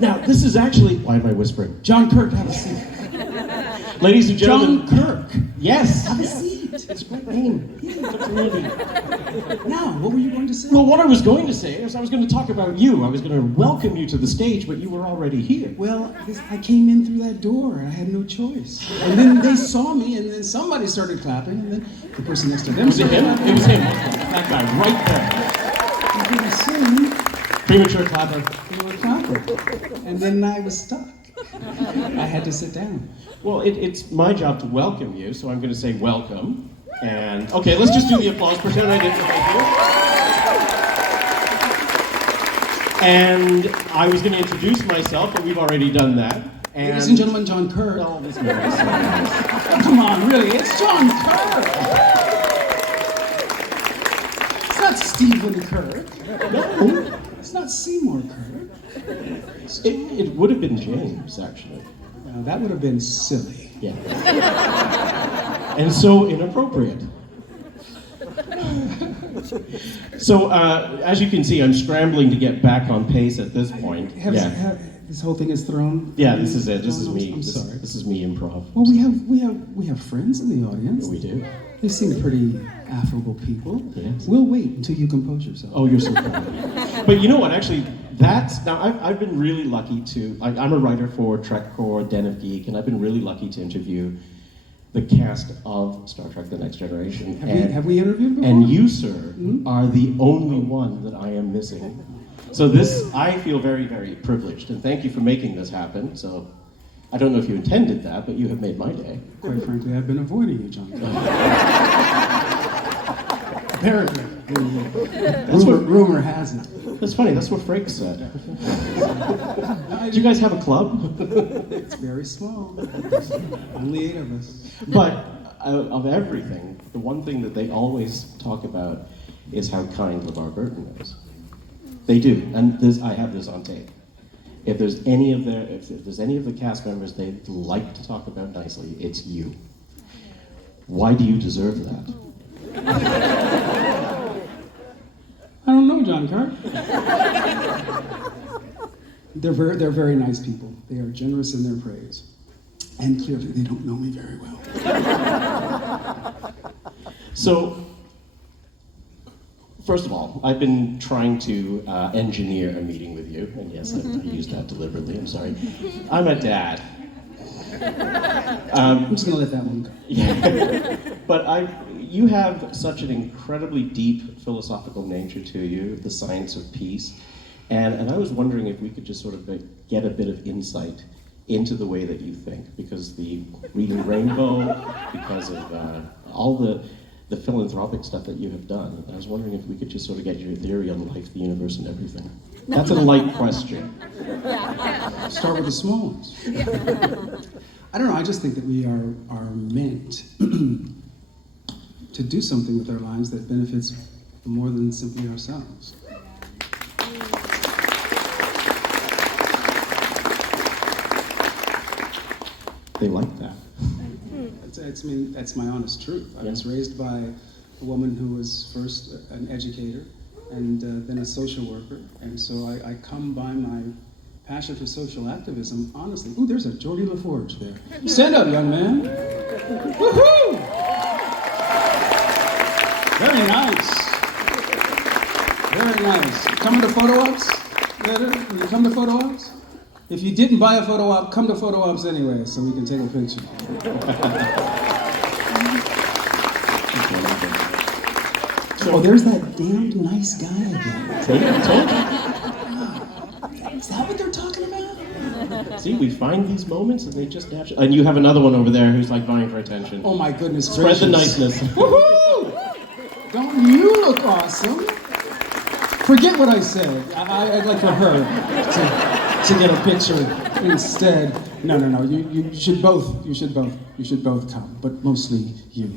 Now, this is actually... Why am I whispering? John Kirk, have a seat. Ladies and gentlemen... John Kirk. Yes. Have a seat. It's a great name. Now, what were you going to say? Well, what I was going to say is I was going to talk about you. I was going to welcome you to the stage, but you were already here. Well, I came in through that door. I had no choice. And then they saw me, and then somebody started clapping, and then the person next to them Was it him? clapping. It was him. That guy right there. And pretty soon, Premature clapper. they were clapping. And then I was stuck. I had to sit down. Well, it's my job to welcome you, so I'm going to say welcome. And, okay, let's just do the applause. Pretend I didn't thank you. And I was going to introduce myself, but we've already done that. And Ladies and gentlemen, John Kirk. Oh, this man. Come on, really, it's John Kirk. It's not Stephen Kirk. No. It's not Seymour Kirk. It would have been James, actually. Now, that would have been silly. Yeah. And so inappropriate. So, as you can see, I'm scrambling to get back on pace at this point. This whole thing is thrown. Yeah, this is it. This is me. I'm sorry. This is me improv. Well, we have friends in the audience. We do. They seem pretty affable people. Yes. We'll wait until you compose yourself. Oh, you're so kind. But you know what? Actually, I've been really lucky to. I'm a writer for Trek Den of Geek, and I've been really lucky to interview the cast of Star Trek: The Next Generation. Have we interviewed before? And you, sir, are the only one that I am missing. So I feel very, very privileged, and thank you for making this happen. So, I don't know if you intended that, but you have made my day. Quite frankly, I've been avoiding you, John. Apparently. Rumor has it. That's funny, that's what Frank said. Do you guys have a club? It's very small. Only 8 of us. But of everything, the one thing that they always talk about is how kind LeVar Burton is. They do, and I have this on tape. If there's any of the cast members they'd like to talk about nicely, it's you. Why do you deserve that? I don't know, John Kirk. They're very nice people. They are generous in their praise. And clearly they don't know me very well. So, first of all, I've been trying to engineer a meeting with you, and yes, I used that deliberately, I'm sorry. I'm a dad. I'm just gonna let that one go. Yeah. But you have such an incredibly deep philosophical nature to you, the science of peace, and I was wondering if we could just sort of get a bit of insight into the way that you think, because the Reading Rainbow, because of all the philanthropic stuff that you have done. I was wondering if we could just sort of get your theory on life, the universe, and everything. That's a light question. Start with the small ones. I don't know, I just think that we are meant to do something with our lives that benefits more than simply ourselves. They like that. That's my honest truth. I was raised by a woman who was first an educator and then a social worker, and so I come by my passion for social activism honestly. Ooh, there's a Geordie LaForge there. Stand up, young man. Woohoo! Very nice. Very nice. Coming to photo ops? Later? Will you come to photo ops? If you didn't buy a photo op, come to photo ops anyway, so we can take a picture. Oh, there's that damned nice guy again. Is that what they're talking about? See, we find these moments and they just naturally... And you have another one over there who's like vying for attention. Oh my goodness Spread gracious. the niceness. Woohoo! Don't you look awesome? Forget what I said. I'd like for her to get a picture instead. No. You should both come, but mostly you.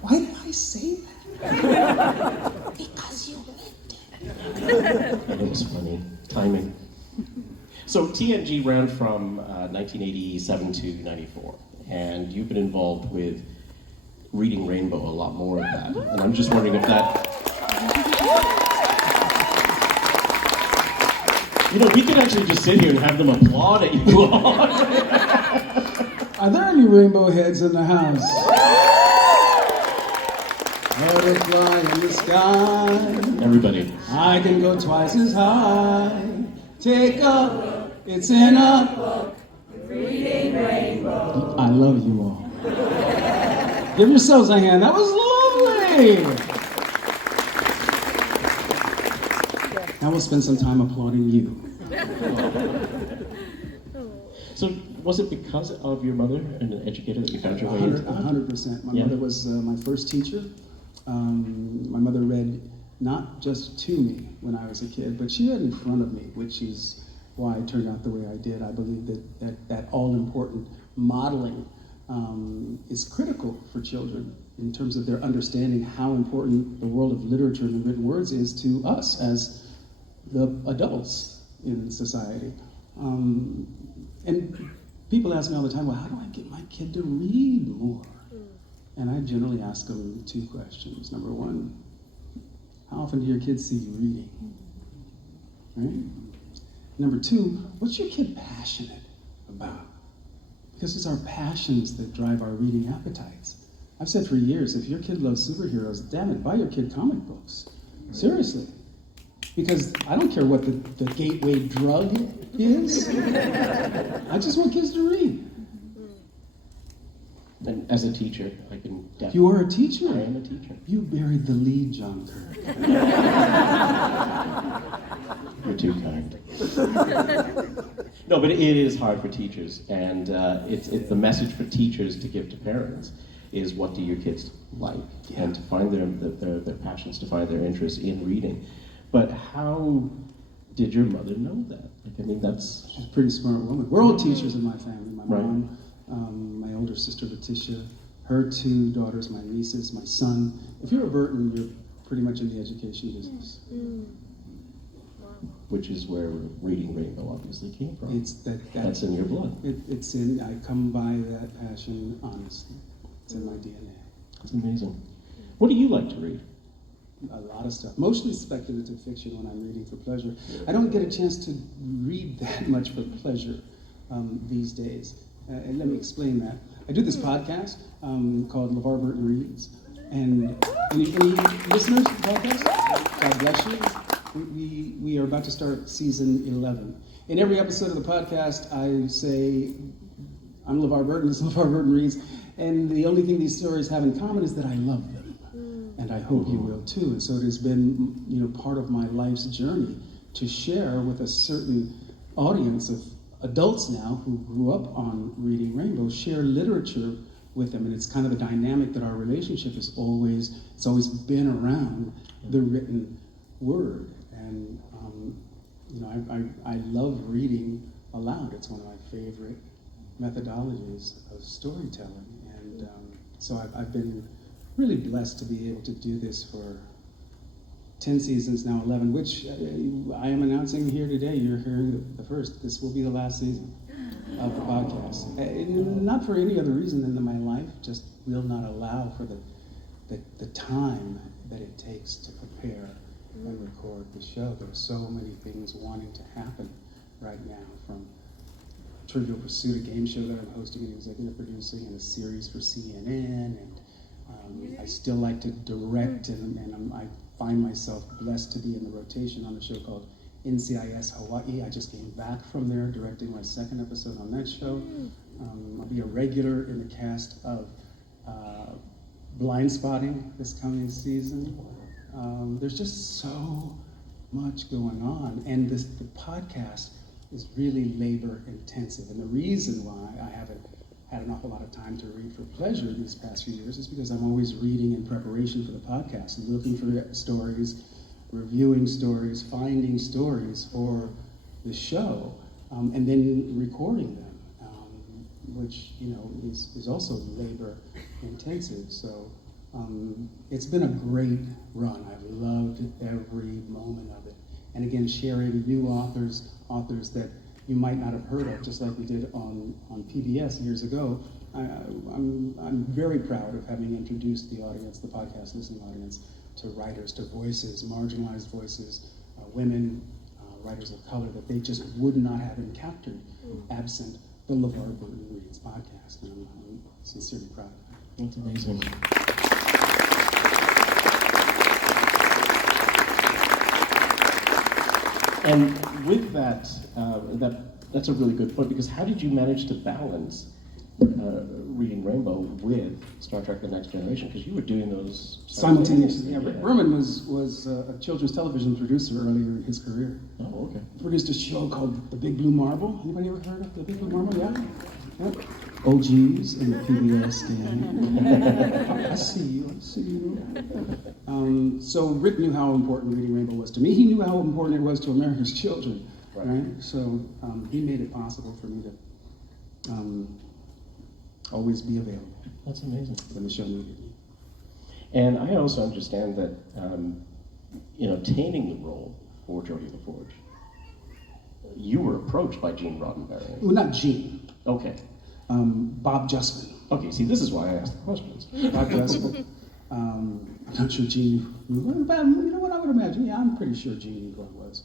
Why did I say that? Because you meant it. It was funny. Timing. So TNG ran from 1987 to 94, and you've been involved with Reading Rainbow a lot more of that. And I'm just wondering if that... You know, we could actually just sit here and have them applaud at you all. Are there any rainbow heads in the house? Butterfly in the sky. Everybody. I can go twice as high. Take a, it's in a reading rainbow. I love you all. Give yourselves a hand. That was lovely. Now we'll spend some time applauding you. So, was it because of your mother and an educator that you found your way into that? 100%. My mother was my first teacher. My mother read not just to me when I was a kid, but she read in front of me, which is why I turned out the way I did. I believe that all-important modeling is critical for children in terms of their understanding how important the world of literature and the written words is to us as the adults in society. And people ask me all the time, well, how do I get my kid to read more? And I generally ask them two questions. Number one, how often do your kids see you reading? Right? Number two, what's your kid passionate about? Because it's our passions that drive our reading appetites. I've said for years, if your kid loves superheroes, damn it, buy your kid comic books. Seriously. Because I don't care what the gateway drug is. I just want kids to read. And as a teacher, I can definitely... You are a teacher? I am a teacher. You buried the lead, John Kirk. You're too kind. No, but it is hard for teachers, and it's the message for teachers to give to parents is, what do your kids like? Yeah. And to find their passions, to find their interest in reading. But how did your mother know that? Like, I mean, she's a pretty smart woman. We're all teachers in my family. My right. mom, my older sister Letitia, her two daughters, my nieces, my son. If you're a Burton, you're pretty much in the education business. Which is where Reading Rainbow obviously came from. That's in your blood. I come by that passion honestly. It's in my DNA. That's amazing. What do you like to read? A lot of stuff, mostly speculative fiction when I'm reading for pleasure. I don't get a chance to read that much for pleasure these days. And let me explain that. I do this podcast called LeVar Burton Reads. And any listeners to the podcast? God bless you. We are about to start season 11. In every episode of the podcast, I say, I'm LeVar Burton, this is LeVar Burton Reads. And the only thing these stories have in common is that I love them. And I hope you will too. And so it has been, part of my life's journey to share with a certain audience of adults now who grew up on Reading Rainbow, share literature with them. And it's kind of a dynamic that our relationship it's always been around the written word. And I love reading aloud. It's one of my favorite methodologies of storytelling. And so I've been really blessed to be able to do this for 10 seasons, now 11, which I am announcing here today. You're hearing the first. This will be the last season of the podcast. Not for any other reason than that my life just will not allow for the time that it takes to prepare and record the show. There are so many things wanting to happen right now, from Trivial Pursuit, a game show that I'm hosting and executive producing, and a series for CNN, and I still like to direct, and I find myself blessed to be in the rotation on a show called NCIS Hawaii. I just came back from there directing my second episode on that show. I'll be a regular in the cast of Blind Spotting this coming season. There's just so much going on, and the podcast is really labor intensive, and the reason why I haven't had an awful lot of time to read for pleasure these past few years is because I'm always reading in preparation for the podcast and looking for stories, reviewing stories, finding stories for the show, and then recording them, which is also labor intensive. So it's been a great run. I've loved every moment of it. And again, sharing new authors that you might not have heard of, just like we did on PBS years ago I'm very proud of having introduced the audience, the podcast listening audience, to writers, to voices, marginalized voices, women, writers of color that they just would not have encountered absent the LeVar Burton Reads podcast. And I'm sincerely proud of that. That's amazing. And with that, that's a really good point, because how did you manage to balance Reading Rainbow with Star Trek: The Next Generation? Because you were doing those simultaneously. Yeah, Rick Berman was a children's television producer earlier in his career. Oh, okay. Produced a show called The Big Blue Marble. Anybody ever heard of The Big Blue Marble? Yeah? Yep. OGs in the PBS game. I see you. So Rick knew how important Reading Rainbow was to me. He knew how important it was to America's children, right? So he made it possible for me to always be available. That's amazing. When the show needed me. And I also understand that in obtaining the role for Geordie LaForge, you were approached by Gene Roddenberry. Well, not Gene. Okay. Bob Justman. Okay, see, this is why I asked the questions. Bob Justman. I'm not sure Gene knew. You know what I would imagine? Yeah, I'm pretty sure Gene knew who I was.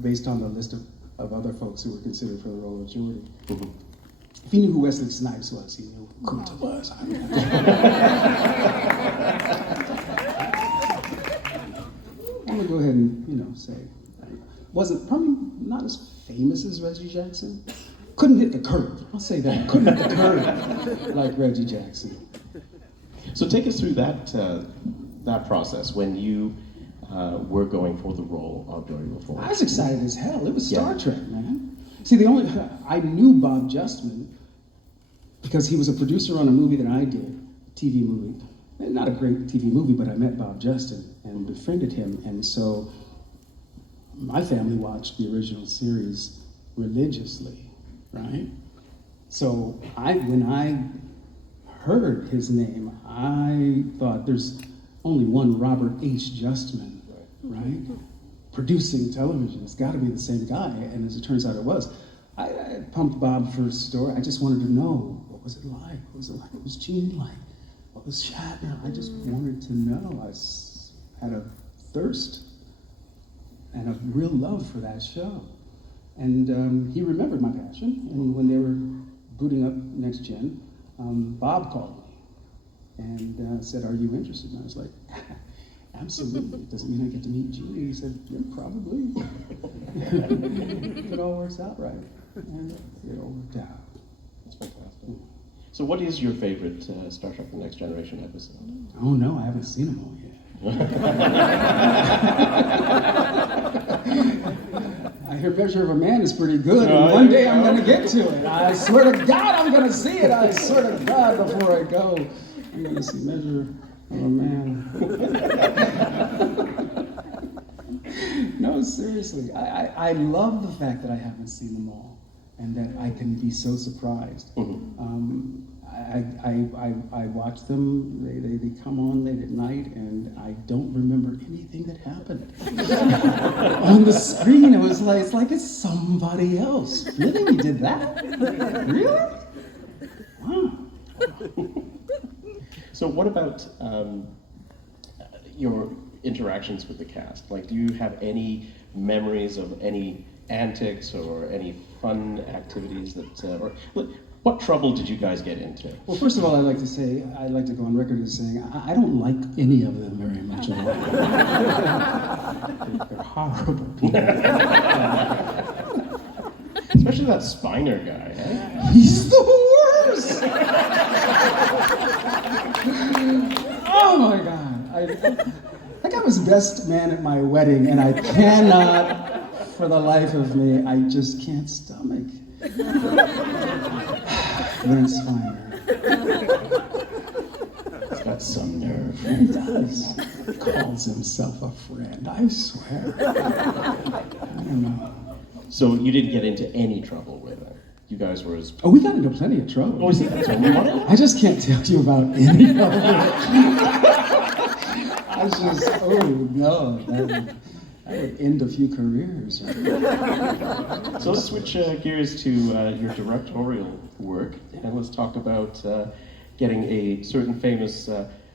Based on the list of other folks who were considered for the role of Geordie. Mm-hmm. If he knew who Wesley Snipes was, he knew who Kunta was. I'm gonna go ahead and say, wasn't probably not as famous as Reggie Jackson. Couldn't hit the curve. I'll say that. Couldn't hit the curve like Reggie Jackson. So take us through that process when you were going for the role of Geordie LaForge. I was excited as hell. It was Star Trek, man. See, I knew Bob Justman because he was a producer on a movie that I did, a TV movie. Not a great TV movie, but I met Bob Justman and befriended him. And so my family watched the original series religiously, right? So when I heard his name, I thought there's only one Robert H. Justman, right? Producing television. It's got to be the same guy, and as it turns out, it was. I pumped Bob for a story. I just wanted to know, what was it like? What was it like? What was Gene like? What was Shatner? I just wanted to know. I had a thirst and a real love for that show. And he remembered my passion, and when they were booting up Next Gen, Bob called me and said, "Are you interested?" And I was like, "Absolutely. It doesn't mean I get to meet Gene." He said, "Yeah, probably." It all works out right. And it all worked out. That's fantastic. So what is your favorite Star Trek: The Next Generation episode? Oh no, I haven't seen them all yet. I hear Measure of a Man is pretty good, and one day I'm going to get to it. I swear to God I'm going to see it. I swear to God before I go, I'm going to see Measure of a Man. No, seriously. I love the fact that I haven't seen them all and that I can be so surprised. Mm-hmm. I watch them, they come on late at night, and I don't remember anything that happened. On the screen, it's like it's somebody else. Really? We did that? Really? Wow. So what about your interactions with the cast? Like, do you have any memories of any antics or any fun activities that, what trouble did you guys get into? Well, first of all, I'd like to go on record as saying I don't like any of them very much at all. They're horrible people. Especially that Spiner guy, eh? He's the worst! Oh my God. That guy was best man at my wedding, and I cannot, for the life of me, I just can't stomach. Lance Spiner. He's got some nerve. He does. He calls himself a friend, I swear. I don't know. So you didn't get into any trouble with it? You guys were as... Oh, we got into plenty of trouble. Oh, see, that's what we wanted? I just can't tell you about any of it. I just, oh no. I would end a few careers. So let's switch gears to your directorial work, and let's talk about getting a certain famous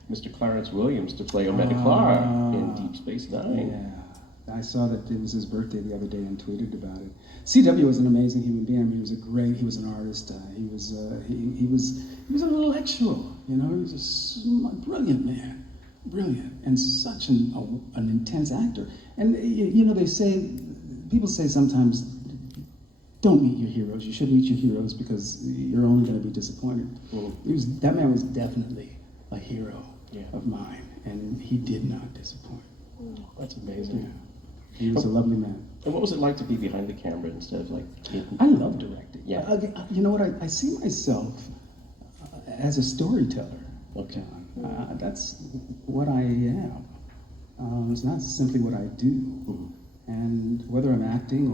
Mr. Clarence Williams to play Omega Clark in Deep Space Nine. Yeah, I saw that it was his birthday the other day and tweeted about it. CW was an amazing human being. I mean, he was an artist. He was an intellectual. You know, he was a brilliant man, brilliant, and such an intense actor. And you know, people say sometimes, don't meet your heroes. You should meet your heroes because you're only going to be disappointed. That man was definitely a hero of mine, and he did not disappoint. That's amazing. Yeah. He was a lovely man. And what was it like to be behind the camera instead of like? I love directing. Yeah. You know what? I see myself as a storyteller. Okay. That's what I am. It's not simply what I do. Mm-hmm. And whether I'm acting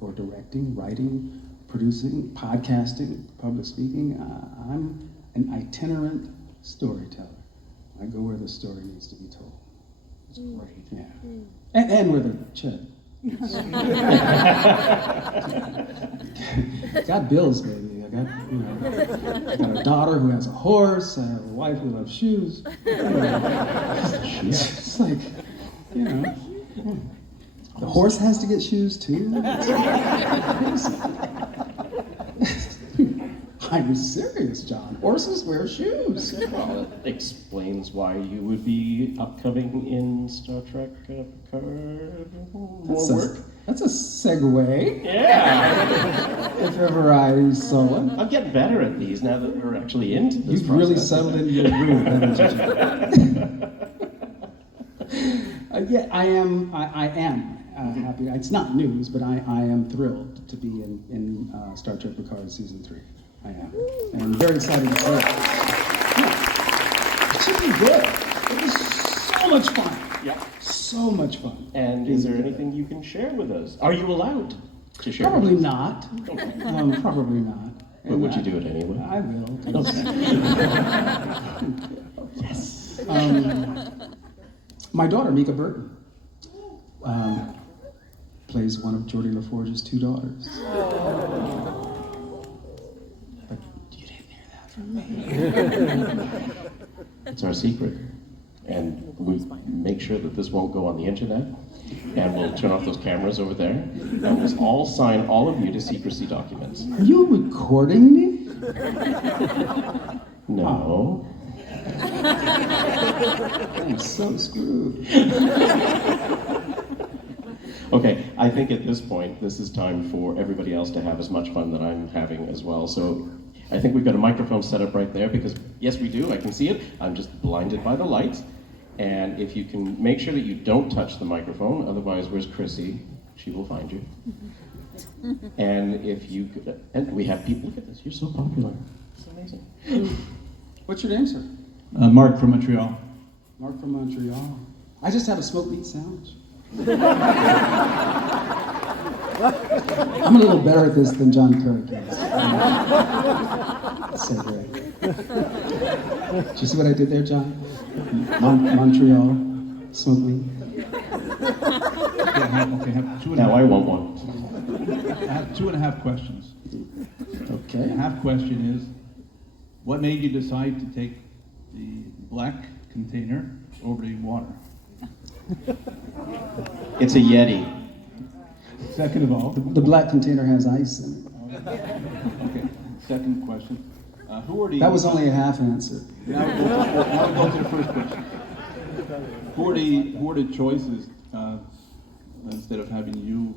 or directing, writing, producing, podcasting, public speaking, I'm an itinerant storyteller. I go where the story needs to be told. That's great. Yeah. And where the check. Got bills, baby. I got a daughter who has a horse. I have a wife who loves shoes. It's like, you know, the horse has to get shoes too. I'm serious, John. Horses wear shoes. Well, it explains why you would be upcoming in Star Trek Picard. More work. That's a segue. Yeah. If ever I saw one. I'm getting better at these now that we're actually into this. You've really settled into your groove, haven't you? Yeah, I am happy. It's not news, but I am thrilled to be in Star Trek Picard Season 3. I am. And I'm very excited to see it. Yeah. It should be good. It was so much fun. Yeah. So much fun. And is there anything you can share with us? Are you allowed to share? Probably with us? not. Probably not. But would you do it anyway? I will. Yes. My daughter, Mika Burton, plays one of Geordie LaForge's two daughters. But you didn't hear that from me. It's our secret. And we make sure that this won't go on the internet. And we'll turn off those cameras over there. And we'll all sign all of you to secrecy documents. Are you recording me? No. I'm so screwed. Okay, I think at this point, this is time for everybody else to have as much fun that I'm having as well. So I think we've got a microphone set up right there because, yes, we do. I can see it. I'm just blinded by the lights. And if you can make sure that you don't touch the microphone, otherwise, where's Chrissy? She will find you. And if you could, and we have people, look at this, you're so popular. It's amazing. What's your name, sir? Mark from Montreal. Mark from Montreal. I just had a smoked meat sandwich. I'm a little better at this than John Kirk is. So great. Did you see what I did there, John? Montreal, smoked meat. Okay, I have two and a Now half- I want one. I have 2.5 questions. Okay. The half question is, what made you decide to take the black container over the water? It's a Yeti. Second of all, The black container has ice in it. okay. Second question, who are the? That was only a half answer. Now we'll go to the first question. Who are the choices instead of having you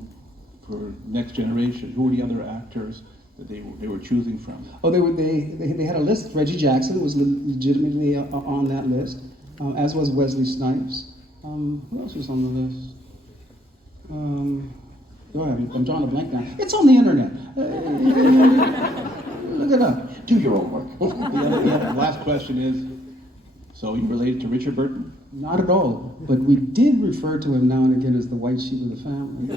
for next generation? Who are the other actors that they were choosing from? Oh, they had a list. Reggie Jackson was legitimately on that list, as was Wesley Snipes. Who else was on the list? Go ahead, I'm drawing a blank now. It's on the internet. Look it up. Do your own work. The last question is, so you related to Richard Burton? Not at all, but we did refer to him now and again as the white sheep of the family.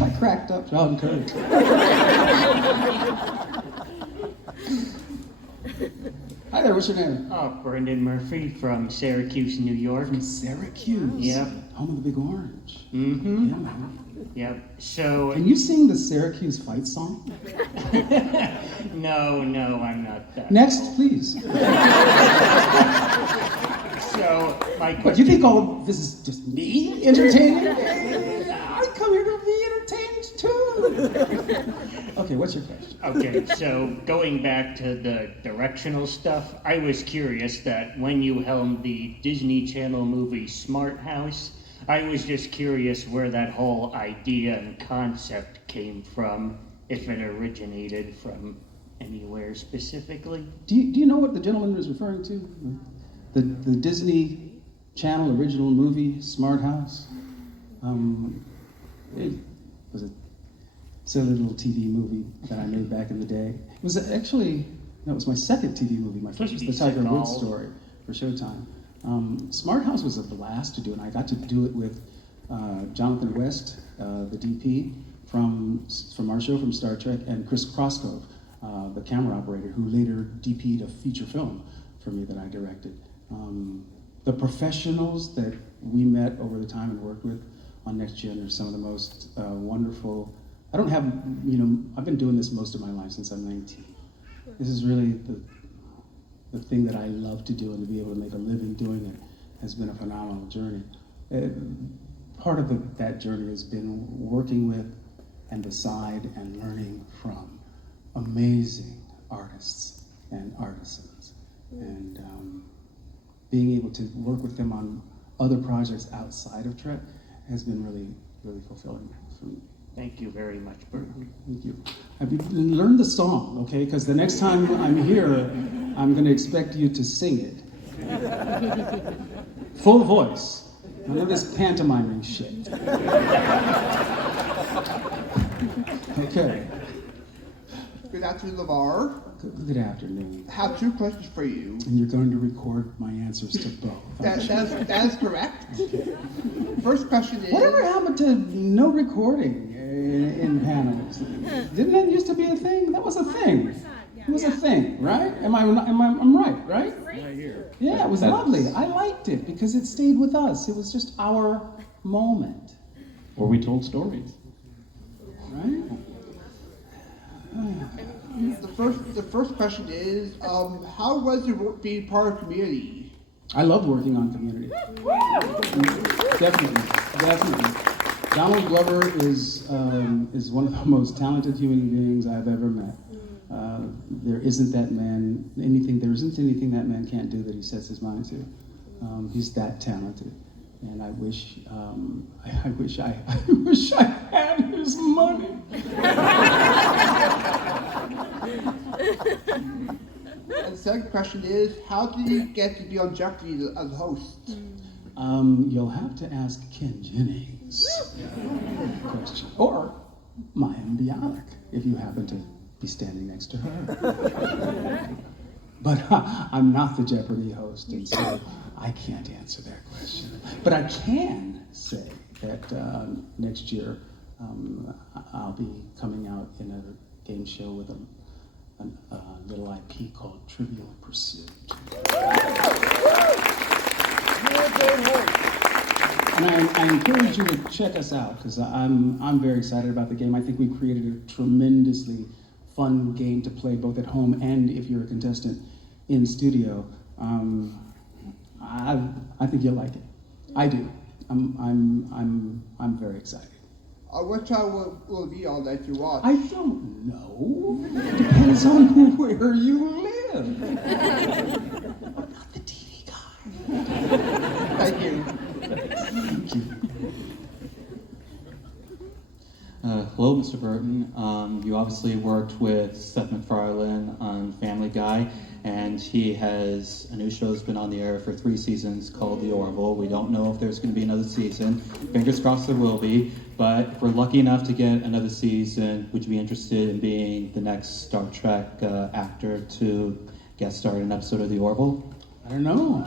I cracked up John Kirk. Hi there, what's your name? Brendan Murphy from Syracuse, New York. From Syracuse. Yep. Home of the Big Orange. Mm-hmm. Yeah, man. Yep. So Can you sing the Syracuse fight song? no, I'm not that. Next, please. So my But you think all this is just me entertaining? I come here to be entertained too. Okay, what's your question? Okay, so going back to the directional stuff, I was curious that when you helmed the Disney Channel movie Smart House, I was just curious where that whole idea and concept came from, if it originated from anywhere specifically. Do you know what the gentleman was referring to? The Disney Channel original movie Smart House? It was a silly little TV movie that I made back in the day. It was actually, no, it was my second TV movie. My first was the Tiger Woods story for Showtime. Smart House was a blast to do, and I got to do it with Jonathan West, the DP from our show from Star Trek, and Chris Crosscove, the camera operator, who later DP'd a feature film for me that I directed. The professionals that we met over the time and worked with on Next Gen are some of the most wonderful. I don't have, I've been doing this most of my life since I'm 19. This is really the thing that I love to do, and to be able to make a living doing it has been a phenomenal journey. Part of that journey has been working with and beside and learning from amazing artists and artisans, and being able to work with them on other projects outside of Trek has been really, really fulfilling for me. Thank you very much, Burton. Thank you. Have you learned the song, okay? Because the next time I'm here, I'm going to expect you to sing it. Full voice. None of this pantomiming shit. Okay. Good afternoon, LeVar. Good afternoon. I have two questions for you. And you're going to record my answers to both. That is correct. First question is... Whatever happened to no recording in panels? Didn't that used to be a thing? That was a thing. It was a thing, right? I'm right, right? Right here. Yeah, it was lovely. I liked it because it stayed with us. It was just our moment, Or we told stories. right? The first question is, how was it being part of Community? I loved working on Community. Definitely. Donald Glover is one of the most talented human beings I've ever met. There isn't anything that man can't do that he sets his mind to. He's that talented, and I wish I had his money. And the second question is, how did you get to be on Jeopardy as a host? You'll have to ask Ken Jennings question, or Maya Bialik, if you happen to be standing next to her. But I'm not the Jeopardy host, and so I can't answer that question. But I can say that next year I'll be coming out in a game show with a little IP called Trivial Pursuit. And I encourage you to check us out, because I'm very excited about the game. I think we've created a tremendously fun game to play both at home and if you're a contestant in studio. I think you'll like it. I do. I'm very excited. What time will it be on that you watch? I don't know. It depends on where you live. I'm not the TV guy. Thank you. Thank you. Hello, Mr. Burton. You obviously worked with Seth MacFarlane on Family Guy, and he has a new show that's been on the air for 3 seasons called The Orville. We don't know if there's going to be another season. Fingers crossed there will be, but if we're lucky enough to get another season, would you be interested in being the next Star Trek actor to guest star in an episode of The Orville? I don't know.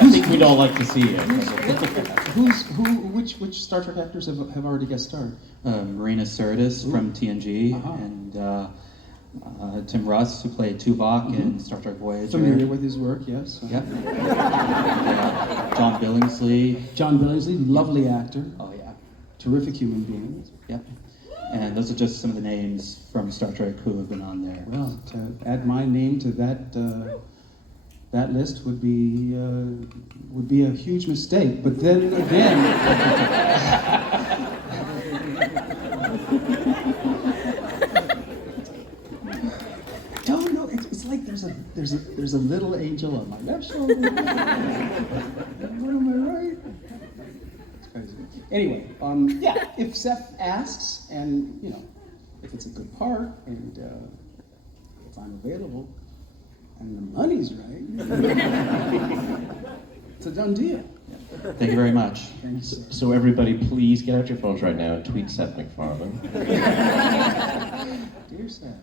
I think we'd all like to see it. Which Star Trek actors have already guest starred? Marina Sirtis from TNG, Uh-huh. and Tim Russ, who played Tuvok in Star Trek Voyager. Familiar with his work, yes. Yep. John Billingsley. John Billingsley, lovely actor, Oh yeah. terrific human being. Yep. And those are just some of the names from Star Trek who have been on there. Well, to add my name to that list would be a huge mistake. But then again, don't know. It's like there's a little angel on my left shoulder. What am I right? It's crazy. Anyway, yeah. If Seth asks, and if it's a good part, and if I'm available, and the money's right, it's a done deal. Thank you very much. Thanks. So everybody, please get out your phones right now and tweet Seth MacFarlane. Dear Seth.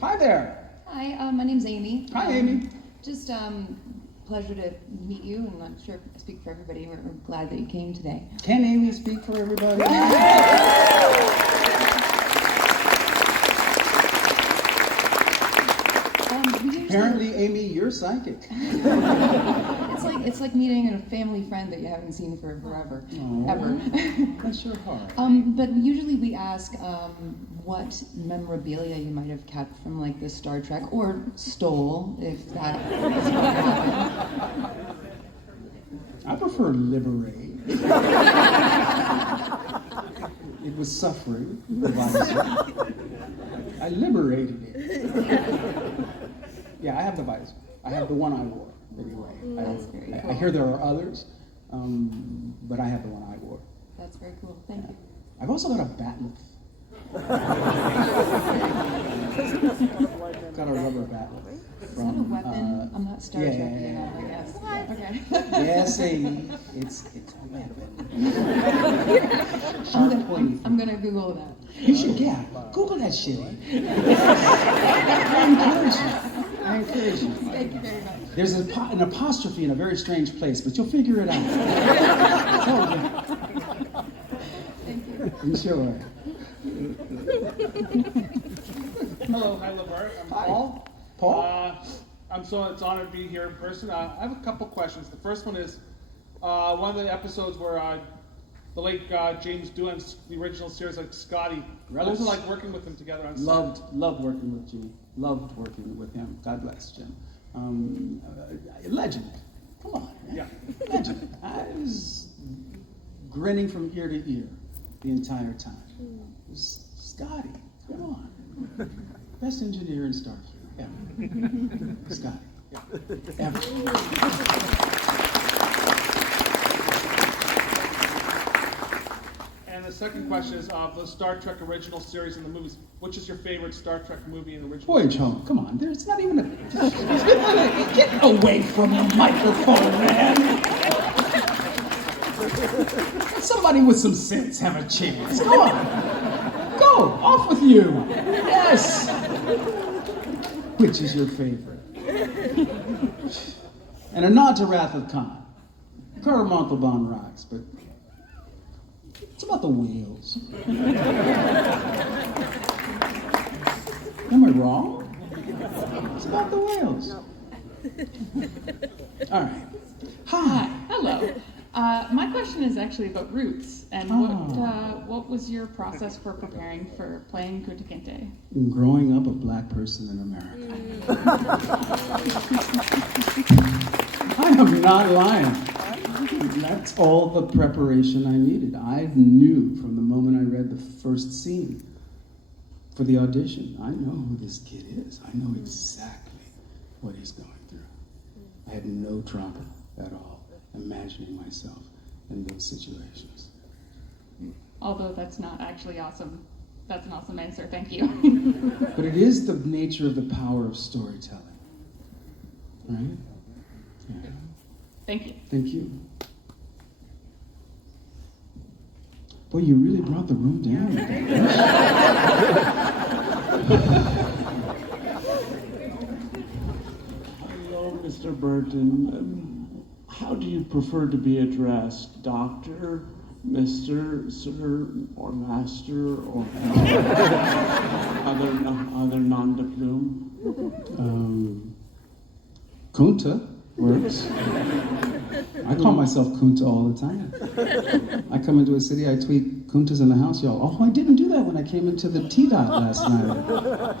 Hi there. Hi, my name's Amy. Hi, Amy. Just pleasure to meet you, and I'm sure I speak for everybody. We're glad that you came today. Can Amy speak for everybody? Apparently, Amy, you're psychic. It's like meeting a family friend that you haven't seen for forever, Aw. ever. Bless your heart. But usually we ask what memorabilia you might have kept from like the Star Trek, or stole, if that is what happened. I prefer liberate. It was suffering, the visor. I liberated it. Yeah, I have the visor. I have the one I wore, anyway. That's very I cool. hear there are others, but I have the one I wore. That's very cool. Thank you. I've also got a batleth. Got a rubber batleth. Is that a weapon? I'm not Star Trek enough, I guess. Okay. Yes, Amy. It's a weapon. I'm gonna Google that. You should, yeah. Google that shit. I encourage you. Thank you very much. There's an apostrophe in a very strange place, but you'll figure it out. Thank you. I'm sure. Hello, hi LeVar. I'm Paul. Paul? It's an honor to be here in person. I have a couple questions. The first one is one of the episodes where the late James Doohan's the original series, like Scotty. What was it like working with him together on set? Loved working with Jimmy. Loved working with him. God bless Jim. Legend. Come on, man. Yeah. Legend. I was grinning from ear to ear the entire time. It was Scotty. Come on. Best engineer in Starfleet ever. Scotty. Ever. And the second question is of the Star Trek original series and the movies, which is your favorite Star Trek movie in the original? Voyage Home. Come on. There's not even a... Get away from the microphone, man. Let somebody with some sense have a chance. Come on. Go. Off with you. Yes. Which is your favorite? And a nod to Wrath of Khan. Colonel Montalban rocks, but it's about the whales. Am I wrong? It's about the whales. All right. Hi. Hello. My question is actually about roots, and what was your process for preparing for playing Kunta Kinte? Growing up a black person in America. I am not lying. That's all the preparation I needed. I knew from the moment I read the first scene for the audition, I know who this kid is. I know exactly what he's going through. I had no trouble at all imagining myself in those situations. Although that's not actually awesome. That's an awesome answer, thank you. But it is the nature of the power of storytelling, right? Yeah. Thank you. Thank you. Boy, you really brought the room down. Hello, Mr. Burton. How do you prefer to be addressed? Doctor, Mr., Sir, or Master, or other non-departmental Kunta works. I call myself Kunta all the time. I come into a city, I tweet, Kunta's in the house, y'all. Oh, I didn't do that when I came into the T-Dot last night.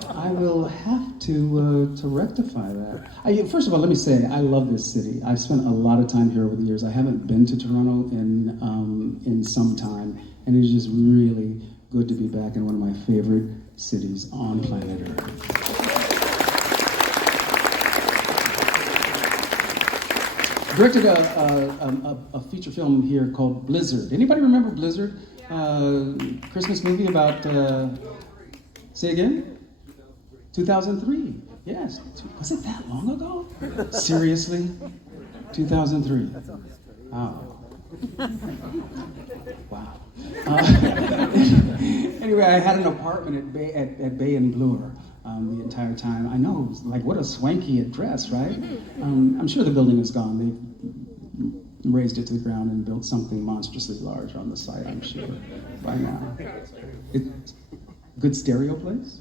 I will have to rectify that. First of all, let me say, I love this city. I've spent a lot of time here over the years. I haven't been to Toronto in some time, and it's just really good to be back in one of my favorite cities on planet Earth. Directed a feature film here called Blizzard. Anybody remember Blizzard? Christmas movie about, say again? 2003. Yes. Was it that long ago? Seriously? 2003. Oh. Wow. Anyway, I had an apartment at Bay and Bloor. The entire time. I know, like, what a swanky address, right? I'm sure the building is gone. They've razed it to the ground and built something monstrously large on the site, I'm sure, by now. It's a good stereo place?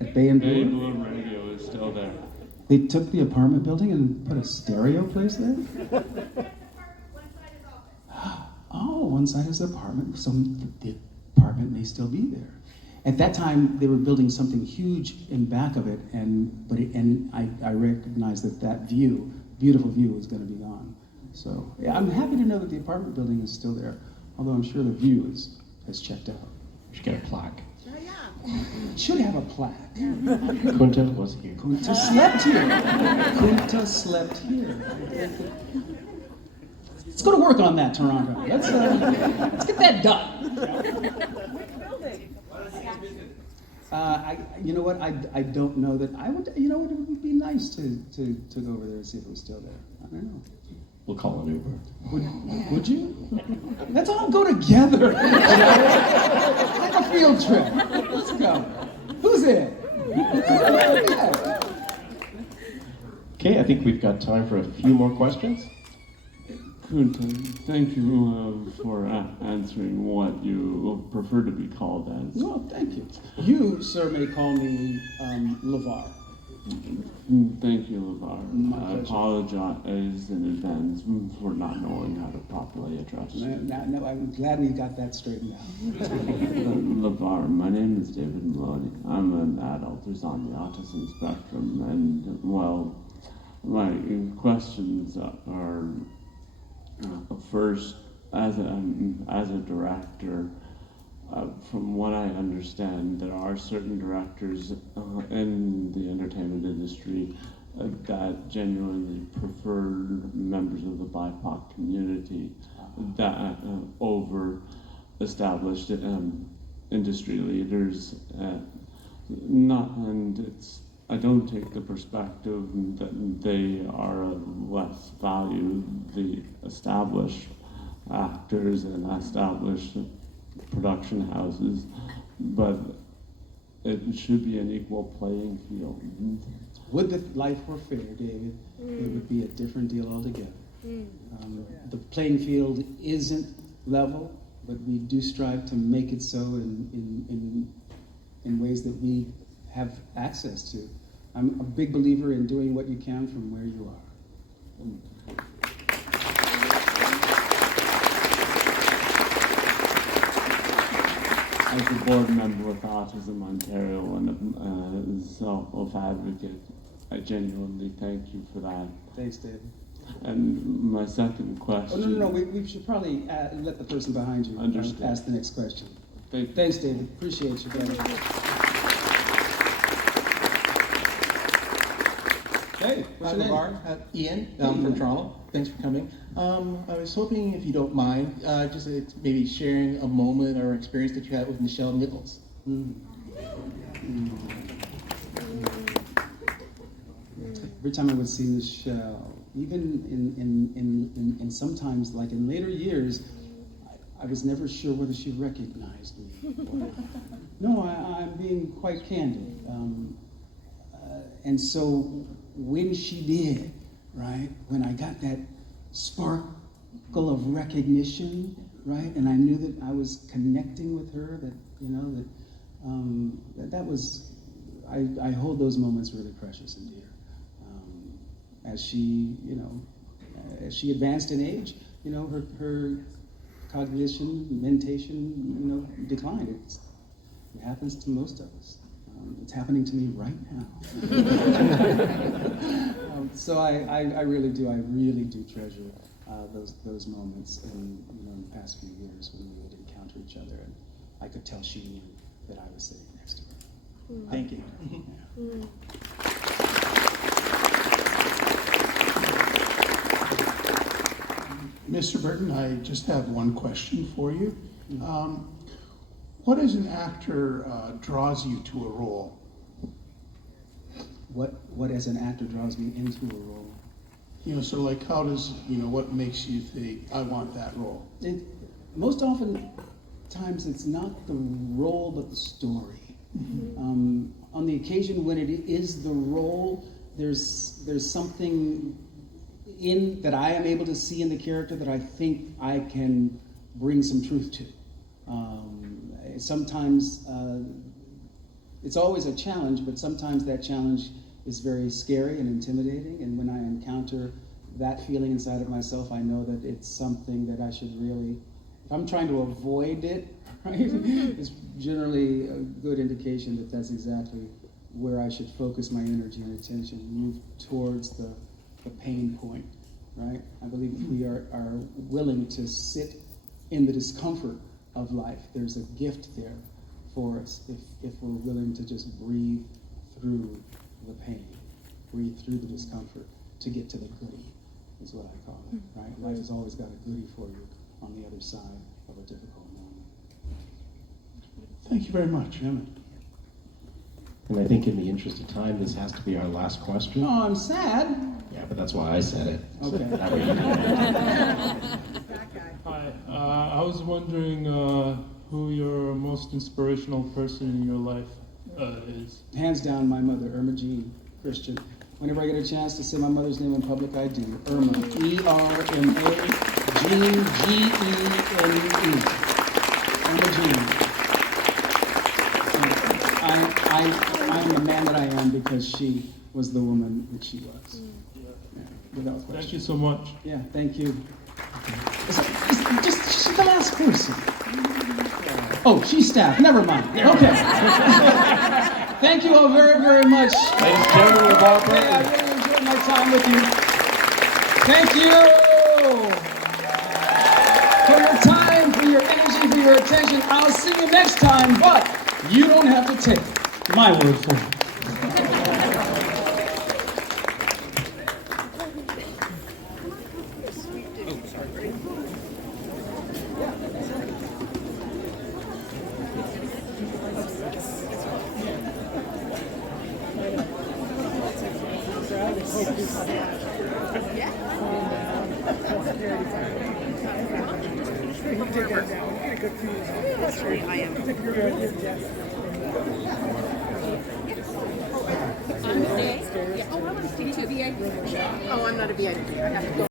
At Bay and Bay Bloor? Blue Radio is still there. They took the apartment building and put a stereo place there? Oh, one side is the apartment, so the apartment may still be there. At that time, they were building something huge in back of it, and I recognized that view, beautiful view, was going to be gone. So yeah, I'm happy to know that the apartment building is still there, although I'm sure the view has checked out. We should get a plaque. Should have a plaque. Kunta was here. Kunta slept here. Kunta slept here. Let's go to work on that, Toronto. Let's get that done. You know what? I don't know that I would. You know what? It would be nice to go over there and see if it was still there. I don't know. We'll call an Uber. Would you? Let's all go together. Like a field trip. Let's go. Who's in? Yeah. Okay, I think we've got time for a few more questions. Kunta, thank you for answering what you prefer to be called as. No, thank you. You, sir, may call me LeVar. Thank you, LeVar. My I pleasure. apologize in advance for not knowing how to properly address you. No, I'm glad we got that straightened out. LeVar, my name is David Maloney. I'm an adult who's on the autism spectrum, and, well, my questions are, first, as a director, from what I understand, there are certain directors in the entertainment industry that genuinely prefer members of the BIPOC community that over established industry leaders. I don't take the perspective that they are less valued, the established actors and established production houses, but it should be an equal playing field. Would the life were fair, David, it would be a different deal altogether. The playing field isn't level, but we do strive to make it so in ways that we have access to. I'm a big believer in doing what you can from where you are. As a board member with Autism Ontario and a self-advocate, I genuinely thank you for that. Thanks, David. And my second question... No, we should probably let the person behind you ask the next question. Thanks, David. Appreciate you, brother. Hey, what's your name? Ian, from Toronto. Thanks for coming. I was hoping, if you don't mind, just maybe sharing a moment or experience that you had with Nichelle Nichols. Every time I would see Nichelle, even in sometimes, like in later years, I was never sure whether she recognized me. No, I'm being quite candid. And so when she did, right, when I got that sparkle of recognition, right, and I knew that I was connecting with her, that, you know, that was, I hold those moments really precious and dear. as she, as she advanced in age, her cognition, mentation, declined. It happens to most of us. It's happening to me right now. So I really do treasure those moments in the past few years when we would encounter each other, and I could tell she knew that I was sitting next to her. Thank you. Mr. Burton, I just have one question for you. What as an actor draws you to a role? What as an actor draws me into a role? Sort of like how does, what makes you think, I want that role? Most often times it's not the role, but the story. On the occasion when it is the role, there's something that I am able to see in the character that I think I can bring some truth to. Sometimes it's always a challenge, but sometimes that challenge is very scary and intimidating, and when I encounter that feeling inside of myself, I know that it's something that I should really, if I'm trying to avoid it, right, it's generally a good indication that that's exactly where I should focus my energy and attention, move towards the pain point, right? I believe if we are willing to sit in the discomfort of life, there's a gift there for us if we're willing to just breathe through the pain, breathe through the discomfort to get to the goodie, is what I call it, right? Life has always got a goodie for you on the other side of a difficult moment. Thank you very much. And I think in the interest of time, this has to be our last question. Oh, I'm sad. Yeah, but that's why I said it. Okay. That way you can- Hi, I was wondering who your most inspirational person in your life is. Hands down, my mother, Irma Jean Christian. Whenever I get a chance to say my mother's name in public, I do. Irma, E-R-M-A, Jean, G-E-N-E. Irma Jean. I'm the man that I am because she was the woman that she was. Yeah, without question. Thank you so much. Yeah, thank you. Just the last person. Oh, she's staff. Never mind. Okay. Thank you all very, very much. Ladies and gentlemen, LeVar Burton. I really enjoyed my time with you. Thank you for your time, for your energy, for your attention. I'll see you next time, but you don't have to take my word for it. Oh, I'm not a VIP. I have to go.